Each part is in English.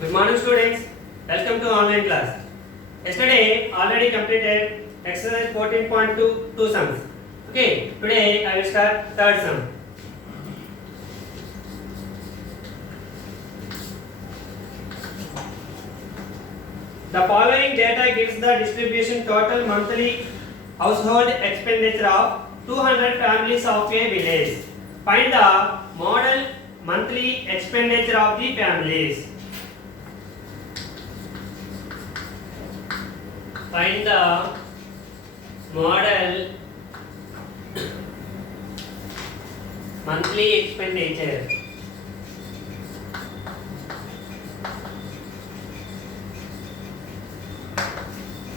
Good morning students, welcome to online class. Yesterday already completed exercise 14.2 two sums. Okay, today I will start third sum. The following data gives the distribution total monthly household expenditure of 200 families of a village. Find the model monthly expenditure of the families. Find the model monthly expenditure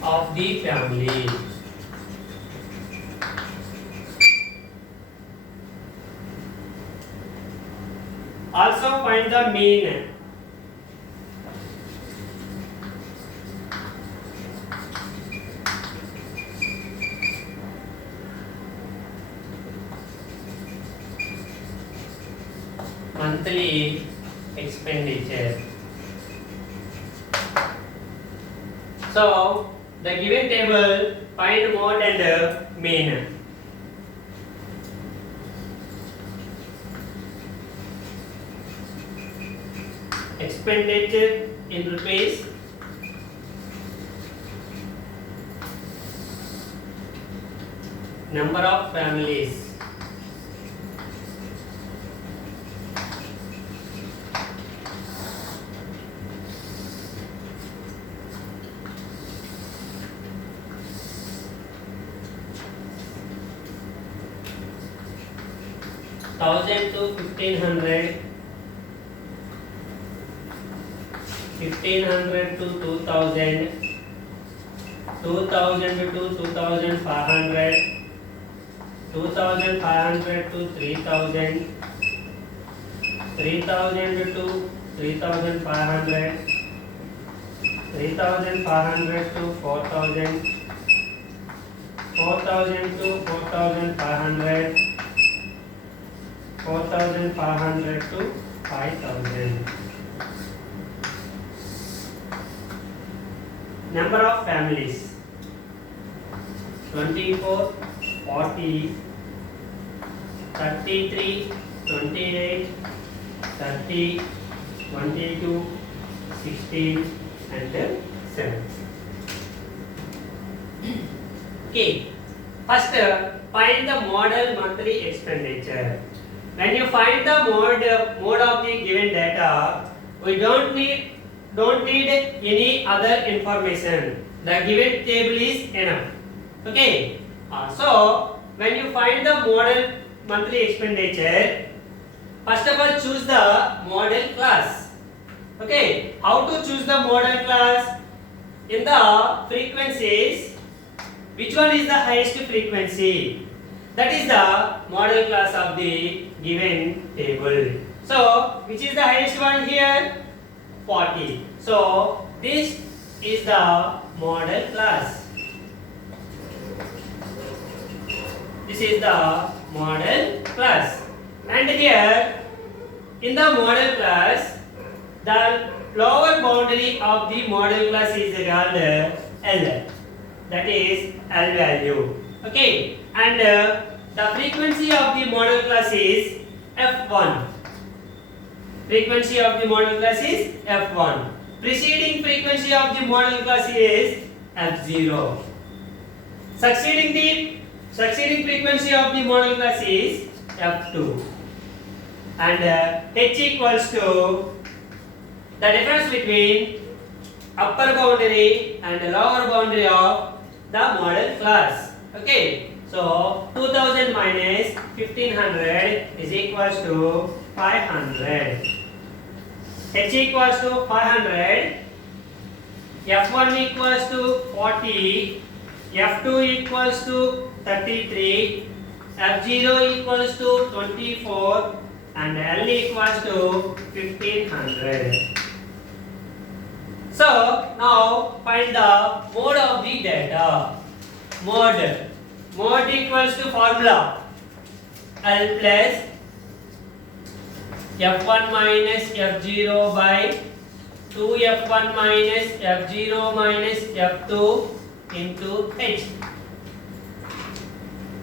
of the family. Also find the mean. Monthly expenditure. So the given table find mode and mean. Expenditure in rupees, number of families, thousand to 1500, 1500 to 2000, 2000 to 2500, 2500 to 3000, 3000 to 3500, 3500 to 4000, 4000 to 4500, 4500 to 5000. Number of families 24, 40, 33, 28, 30, 22, 16 and 7. Okay, first find the model monthly expenditure. When you find the mode of the given data, we don't need any other information. The given table is enough. Okay. So when you find the model monthly expenditure, first of all choose the model class. Okay. How to choose the model class? In the frequencies, which one is the highest frequency? That is the model class of the given table. So which is the highest one here? 40. So this is the model class. This is the model class. And here in the model class, the lower boundary of the model class is called L. That is L value. Okay. And the frequency of the model class is F1. Frequency of the model class is F1. Preceding frequency of the model class is F0. Succeeding frequency of the model class is F2. And H equals to the difference between upper boundary and lower boundary of the model class. Okay. So 2000 minus 1500 is equals to 500. H equals to 500. F1 equals to 40. F2 equals to 33. F0 equals to 24. And L equals to 1500. So now find the mode of the data. Mode equals to formula L plus F1 minus F0 by 2f1 minus f0 minus f2 into h.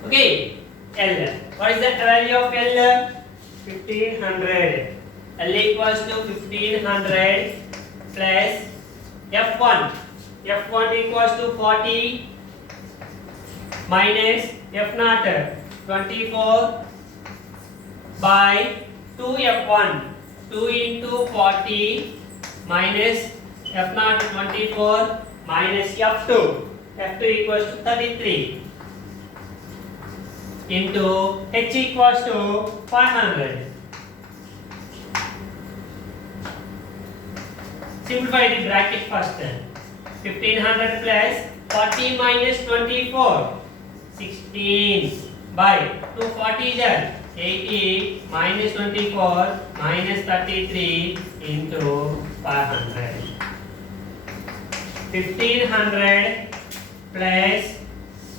Okay, L. What is the value of L? 1500. L equals to 1500 plus f1. f1 equals to 40 minus f0 24 by 2f1. 2 into 40 minus f0 24 minus f2. f2 equals to 33 into h equals to 500. Simplify the bracket first. 1500 plus 40 minus 24 16 by 240 is 80 minus 24 minus 33 into 500. 1500 plus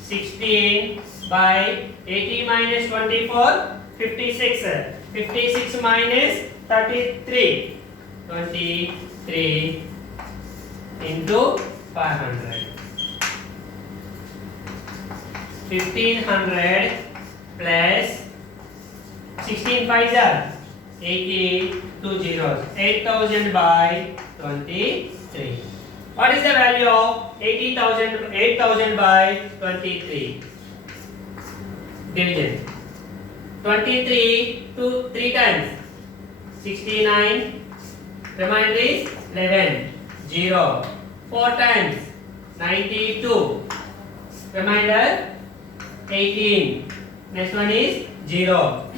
16 by 80 minus 24 56. 56 minus 33 23 into 500. 1500 plus 16 5s are 80, 2 zeros, 8000 by 23. What is the value of 8000 by 23? Division. 23 to 3 times 69, remainder is 11, 0. 4 times 92, remainder 18. Next one is 0.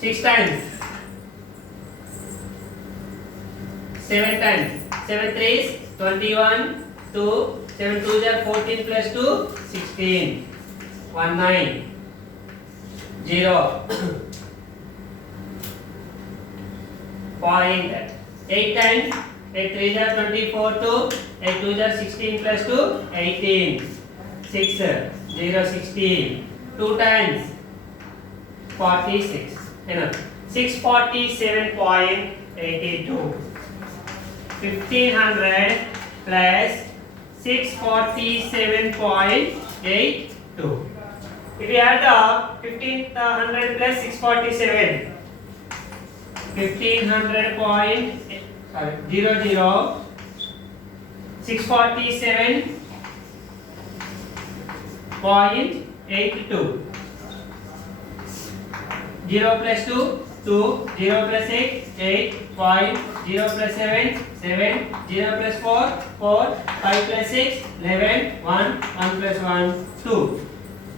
6 times 7 times 7 3 is 21, 2 7 2 are 14 plus 2 16, 1 9 0. Point 8 times 8 3 are 24, 2 8 2 are 16 plus 2 18, 6 0 16. 2 times 46. 647.82. 1500 plus 647.82. If you add the 1500 plus 647, 1500.00 647.82. 0 plus 2, 2, 0 plus 8, 8, 5, 0 plus 7, 7, 0 plus 4, 4, 5 plus 6, 11, 1, 1 plus 1, 2.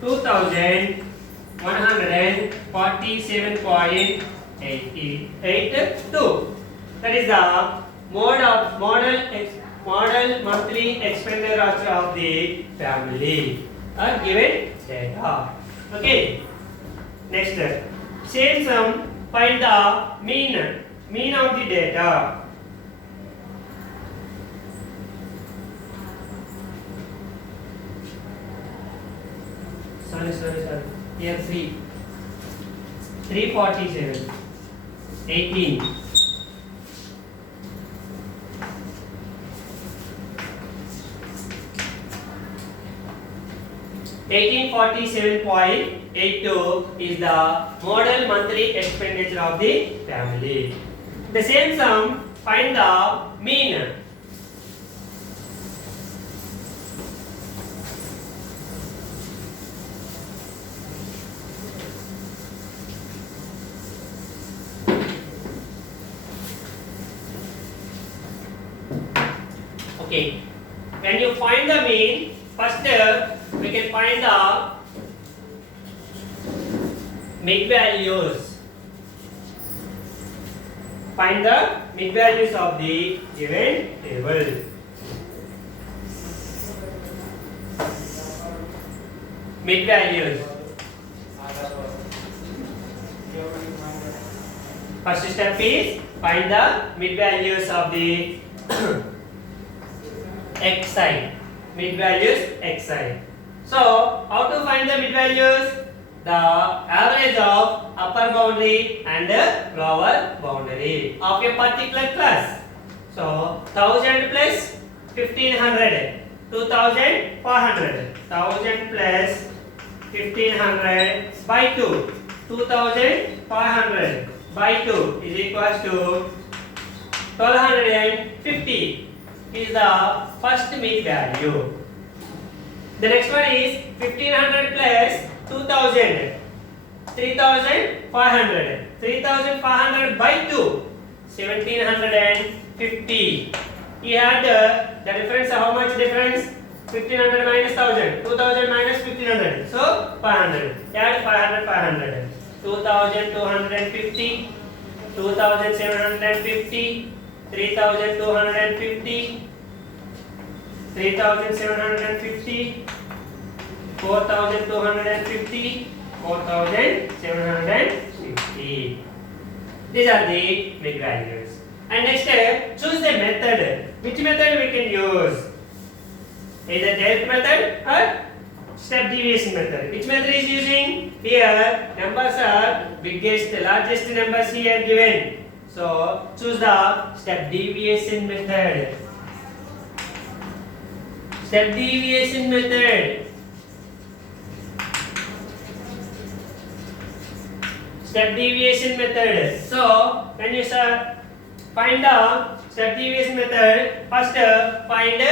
2147.82. That is the model monthly expenditure of the family or given data. Okay. Next. Same sum, find the mean of the data. Sorry. Here 347, 18. 1847.82 is the model monthly expenditure of the family. The same sum, find the mean. Okay, when you find the mean, first we can find the mid values. Find the mid values of the given table. Mid values. First step is find the mid values of the xi. Mid values xi. So, how to find the mid values? the average of upper boundary and lower boundary of a particular class. So 1000 plus 1500, 2400, 1000 plus 1500 by 2, 2500 by 2 is equals to 1250 is the first mean value. The next one is 1500 plus 2000, 3500, 3500 by 2, 1750. He had the difference. How much difference? 1500 minus 1000, 2000 minus 1500, so 500. Add 500, 500. 2250, 2750, 3250, 3750, 4250, 4750. These are the mid values. And next choose the method. Which method we can use? Either direct method or step deviation method. Which method is using? Here numbers are biggest, largest numbers here given. So choose the step deviation method. Step deviation method. Step deviation method. So when you find the step deviation method, first find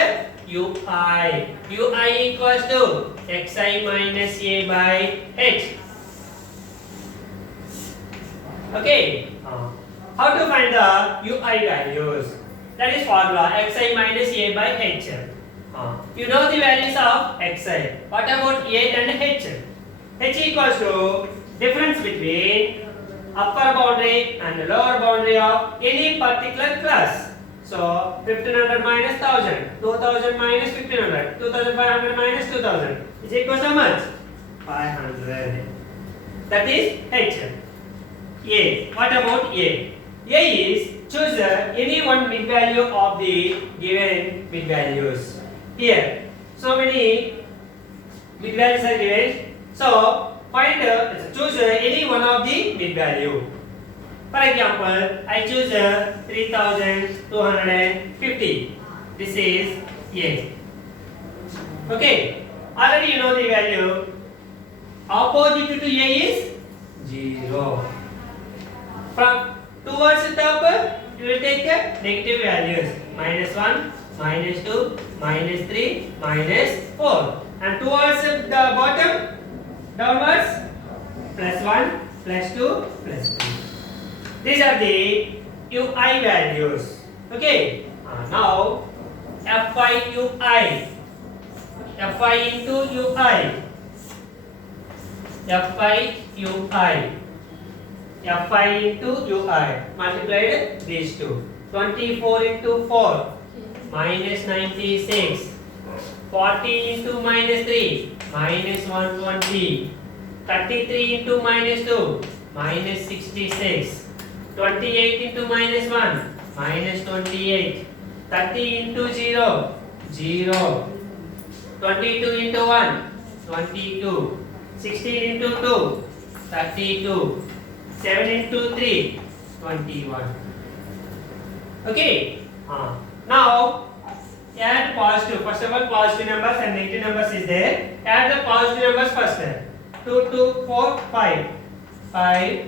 UI. UI equals to xi minus a by h. Okay. How to find the UI values? That is formula xi minus a by h. You know the values of xi. What about a and h? H equals to difference between upper boundary and lower boundary of any particular class. So 1500 minus 1000, 2000 minus 1500, 2500 minus 2000 is equals to how much? 500. That is h. A. What about A? A is choose any one mid value of the given mid values. Here, so many mid values are given. So find choose any one of the mid value. For example, I choose 3250. This is A. Okay. Already you know the value. Opposite to A is 0. From towards the top, you will take negative values. -1, -2, -3, -4. And towards the bottom, downwards, +1, +2, +3. These are the UI values. Okay. Now, Fi UI. Fi into UI. Fi UI. Fi into UI. Multiplied these two. 24 into 4. -96. 40 into -3. -120. 33 into -2. -66. 28 into -1. -28. 30 into 0. 0. 22 into 1. 22. 16 into 2. 32. 7 into 3. 21. Okay. Now add positive. First of all, positive numbers and negative numbers is there. Add the positive numbers first. 2, 2, 4, 5. 5.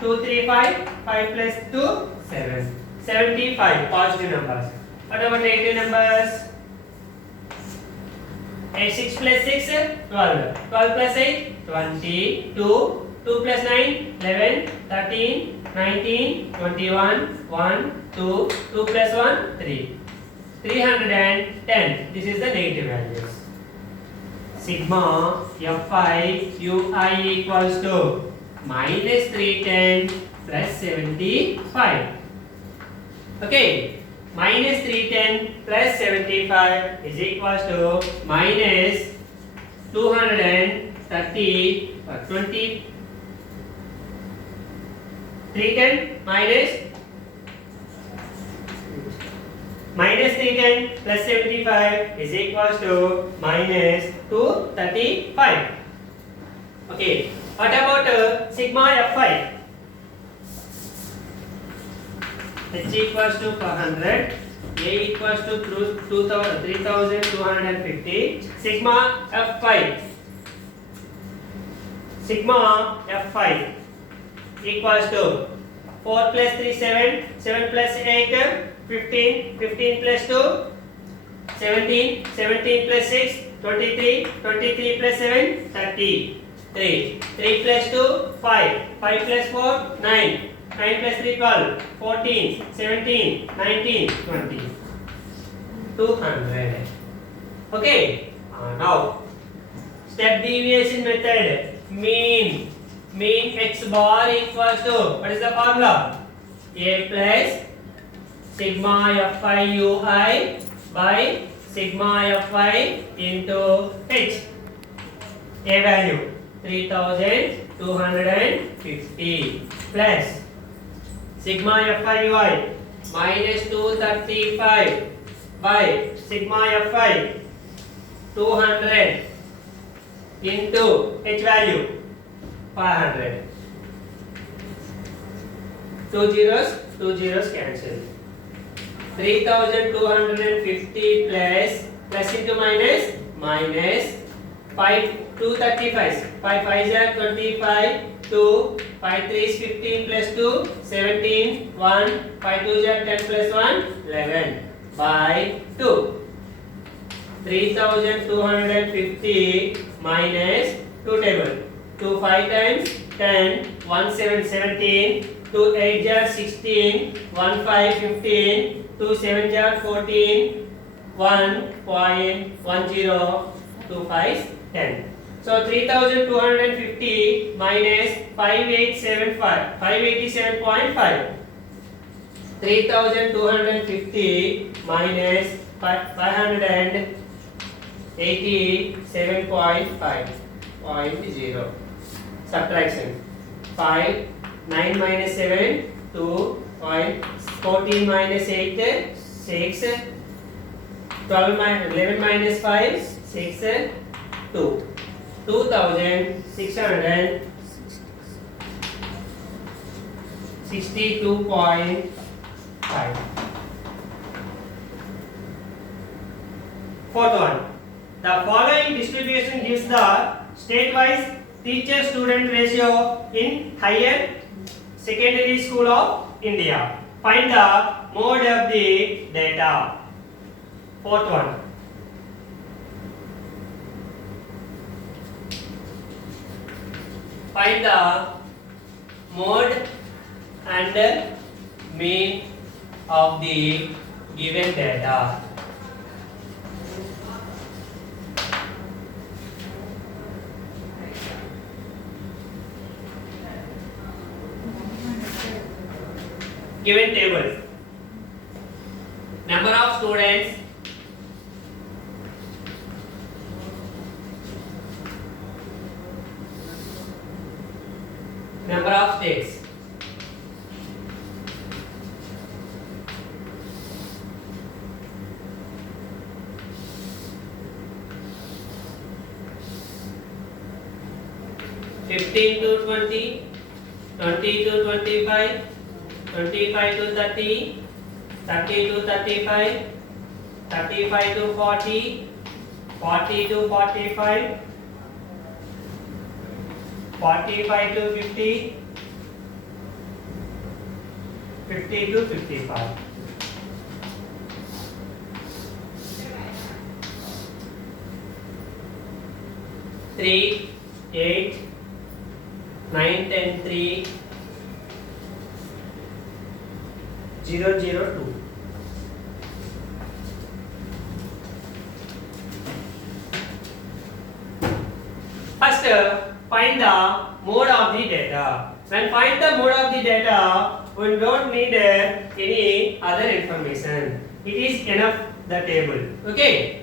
2, 3, 5. 5 plus 2, 7. 75 positive numbers. What about negative numbers? 8, 6 plus 6, 12. 12 plus 8, 20. 2. 2 plus 9, 11. 13, 19, 21. 1, 2. 2 plus 1, 3. 310. This is the negative values. Sigma Fi UI equals to -310 plus 75. Okay. -310 plus 75 is equals to -230 20. 310 -310 plus 75 is equals to -235. Okay. What about sigma Fi? H equals to 400, A equals to 3250, sigma Fi. Sigma Fi equals to 4 plus 3 7, 7 plus 8 15, 15 plus 2 17, 17 plus 6 23, 23 plus 7 33, 3 plus 2 5, 5 plus 4 9, 9 plus 3 12, 14, 17, 19, 20, 200. Okay, now step deviation method. Mean x bar equals to, what is the formula? A plus sigma Fi ui by sigma Fi into h. A value 3250 plus sigma Fi ui minus 235 by sigma Fi 200 into h value 500. Two zeros cancel. 3250 plus into minus 5 235. 5 5s are 25, 2 5 3s 15 plus 2 17, 1 5 2s are 10 plus 1 11 by 2. 3250 minus 2 table. 2 5 times 10, 1 7 17, 2 8 jar 16, 1 5 15, 2 7 jar 14, 1.10, 2 5 10. So 3250 minus 5875, 587.5. 3250 minus 587.5. Subtraction. 5, 9 minus 7, 2, 14 minus 8, 6, 12 minus 11 minus 5, 6, 2. 2662.5. Fourth one. The following distribution gives the state-wise teacher-student ratio in higher secondary school of India. Find the mode of the data. Fourth one. Find the mode and mean of the given data. Given table. Number of students, number of states, (15 to 20, 20 to 25, 25 to 30, 30 to 35, 35 to 40, 40 to 45, 45 to 50, 50 to 55. Three, 8, 9, 10, 3, 0, 0, 2. First, find the mode of the data. When find the mode of the data, we don't need any other information. It is enough the table. Okay.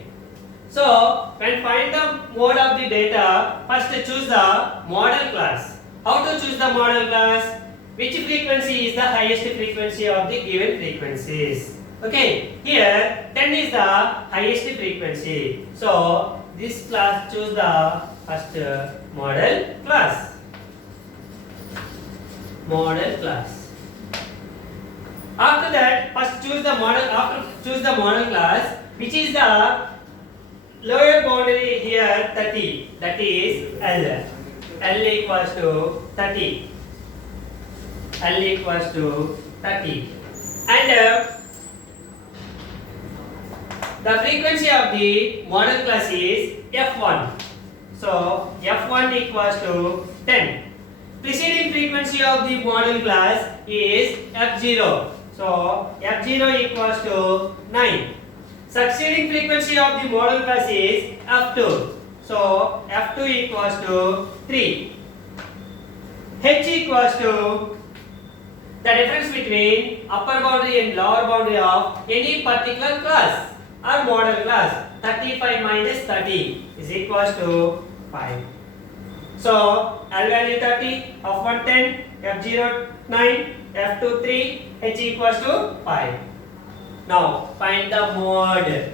So, when find the mode of the data, first choose the model class. How to choose the model class? Which frequency is the highest frequency of the given frequencies? Okay, here 10 is the highest frequency. So, this class choose the first model class. model class. After that, first choose the model. After choose the model class, which is the lower boundary here 30. That is L. L equals to 30. L equals to 30. And the frequency of the model class is F1. So F1 equals to 10. Preceding frequency of the model class is F0. So F0 equals to 9. Succeeding frequency of the model class is F2. So F2 equals to 3. H equals to the difference between upper boundary and lower boundary of any particular class or model class. 35 minus 30 is equals to 5. So L value 30, F1 10, F0 9, F2 3, H equals to 5. Now find the mode.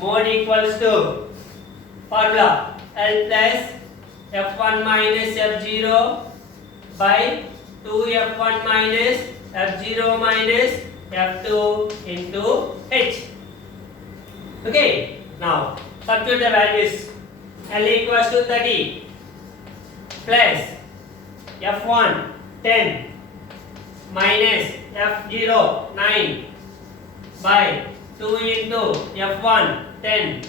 Mode equals to formula L plus F1 minus F0 by 2F1 minus F0 minus F2 into H. Okay, now substitute the values. L equals to 30 plus F1 10 minus F0 9 by 2 into F1 10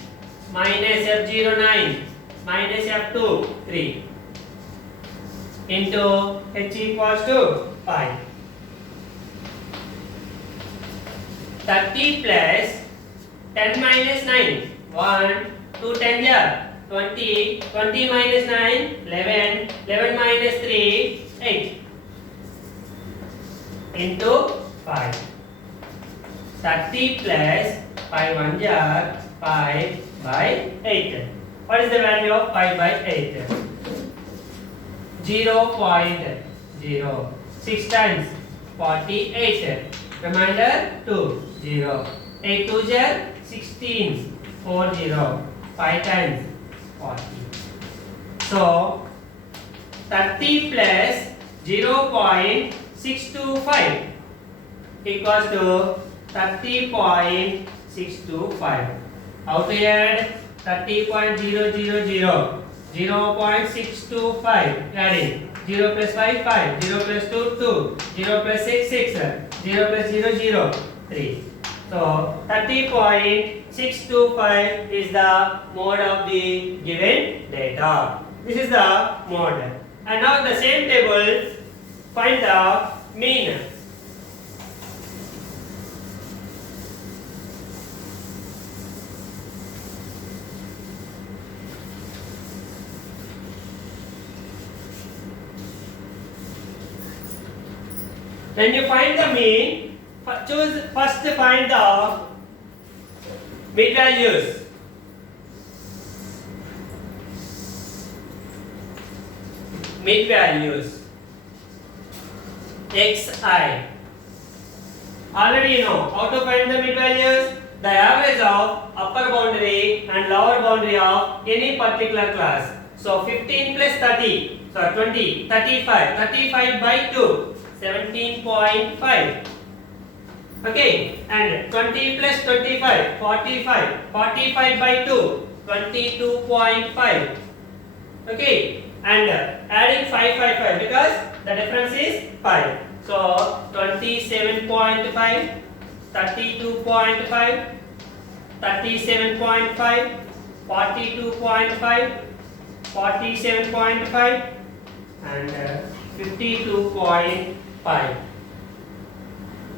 minus F0 9 minus F2 3 into H equals to 5. 30 plus 10 minus 9 1 2 10 yeah 20 20 minus 9 11 11 minus 3 8 into 5. 30 plus 5 1 jar 5 by 8. What is the value of 5 by 8? 0.0. 6 times 48. Remainder 2 0. 8 2 jar 16 4 0. 5 times 40. So 30 plus 0.625 equals to 30.625. How to add 30.000 0.625 adding 0 plus 5 5 0 plus 2 2 0 plus 6 6 0 plus 0 0 3. So 30.625 is the mode of the given data. This is the mode. And now the same table, find the mean. When you find the mean, choose first find the mid values. Mid values xi. Already you know how to find the mid values. The average of upper boundary and lower boundary of any particular class. So 15 plus 30, so 20, 35, 35 by 2. 17.5. Okay, and 20 plus 25, 45, 45 by 2, 22.5. Okay, and adding 5, 5, 5 because the difference is 5. So 27.5, 32.5, 37.5, 42.5, 47.5, and 52.5.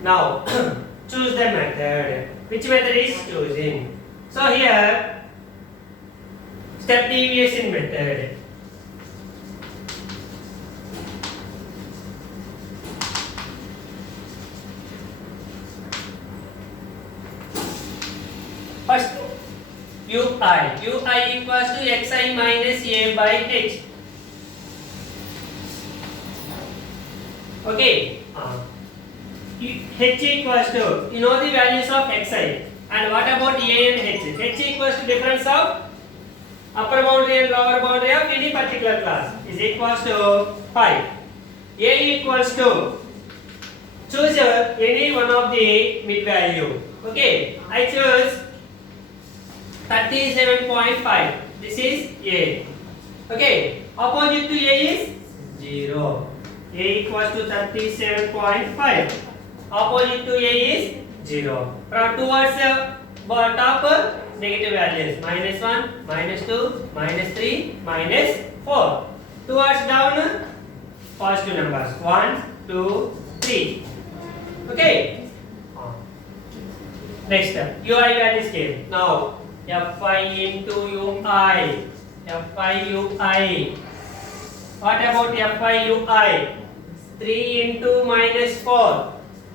Now choose the method. Which method is choosing? So here step deviation method. First UI equals to xi minus a by h. Okay. H equals to, you know the values of xi, and what about a and h? H equals to difference of upper boundary and lower boundary of any particular class is equals to 5. A equals to, choose any one of the mid value. Okay, I choose 37.5. This is A. Okay, opposite to A is 0. A equals to 37.5. Opposite to A is 0. From towards the top, negative values. -1, -2, -3, -4. Towards down, positive numbers. 1, 2, 3. Okay. Next, UI value scale. Now, Fi into Ui. Fi Ui. What about Fi Ui? 3 into -4,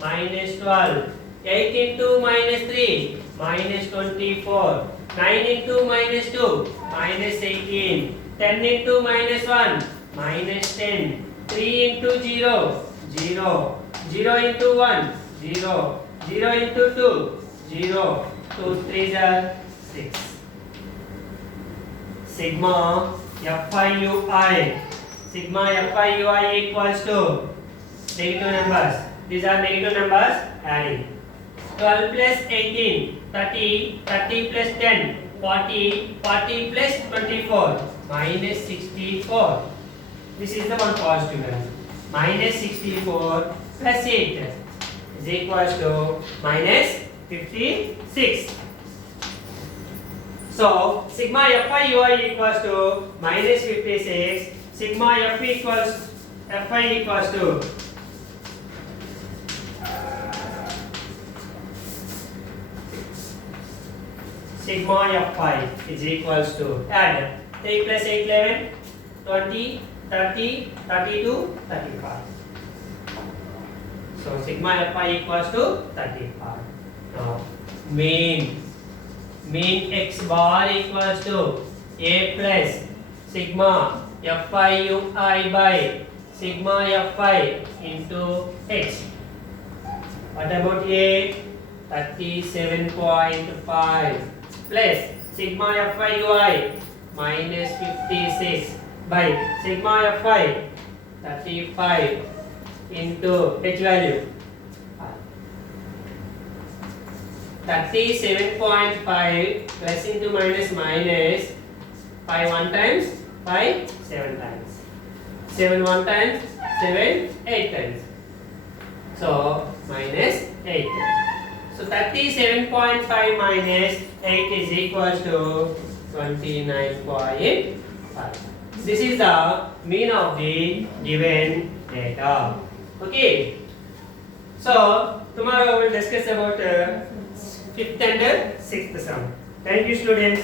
-12. 8 into -3, -24. 9 into -2, -18. 10 into -1, -10. 3 into 0, 0. 0 into 1, 0. 0 into 2, 0. 2 3s are 6. Sigma Fi Ui. Sigma Fi Ui equals to negative numbers. These are negative numbers adding. 12 plus 18, 30, 30 plus 10, 40, 40 plus 24, -64. This is the one positive value. -64 plus 8 is equals to -56. So, sigma Fi Ui equals to -56. Sigma Fi equals to sigma Fi is equals to, add 3 plus 8, 11, 20, 30, 32, 35. So sigma Fi equals to 35. Now mean x bar equals to A plus sigma Fi Ui by sigma Fi into x. What about A? 37.5 plus sigma Fi Ui -56 by sigma Fi 35 into h value 37.5 plus into minus 5 1 times, 5 7 times, 7 1 times, 7 8 times. So minus 8. So 37.5 minus 8 is equals to 29.5. This is the mean of the given data. Okay. So tomorrow we will discuss about 5th and 6th sum. Thank you, students.